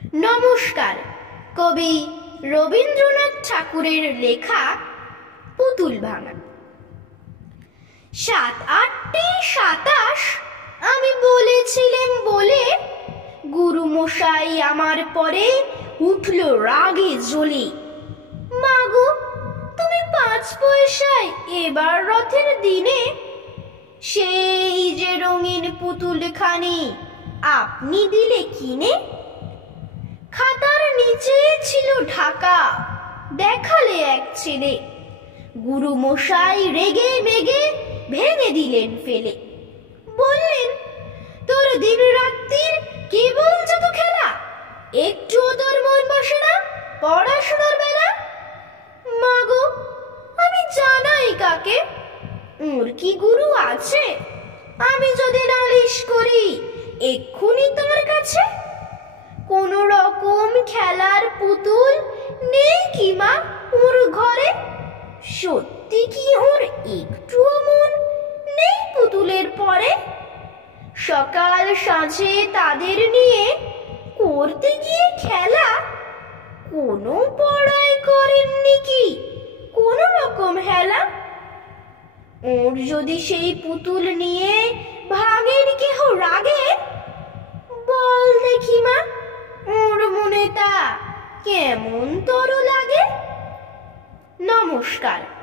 নমস্কার। কবি রবীন্দ্রনাথ ঠাকুরের লেখা পুতুল ভাঙা। ৭-৮-২৭ আমি বলেছিলাম বলে গুরুমশাই আমার পরে উঠল রাগে জ্বলে। মাগো, তুমি ৫ পয়সায় এবার রথের দিনে সেই যে রঙিন পুতুলখানি আপনি দিলে কিনে। খাতার নিচে ছিল ঢাকা, দেখালে এক ছেলে। গুরুমশাই রেগে মেগে ভেঙে দিলেন ফেলে। বললেন, তোর দিন রাত্রির কেবল যত খেলা, একটুও তোর মন বসে না পড়াশোনার বেলা। মাগো, আমি জানাই কাকে, ওর কি গুরু আছে? আমি যদি নালিশ করি এক্ষুনি তোমার কাছে। কোন রকম খেলার পুতুল নেই কি মা ওর ঘরে? সত্যি কি ওর একটুও মন নেই পুতুলের পরে? সকাল সাঁঝে তাদের নিয়ে করতে গিয়ে খেলা, কোনো পড়ায় করেননি কি কোন রকম হেলা? ওর যদি সেই পুতুল নিয়ে ভাঙেন কেহ রাগে, বল দেখি মা ওর মনে তা কেমন তোর লাগে। নমস্কার।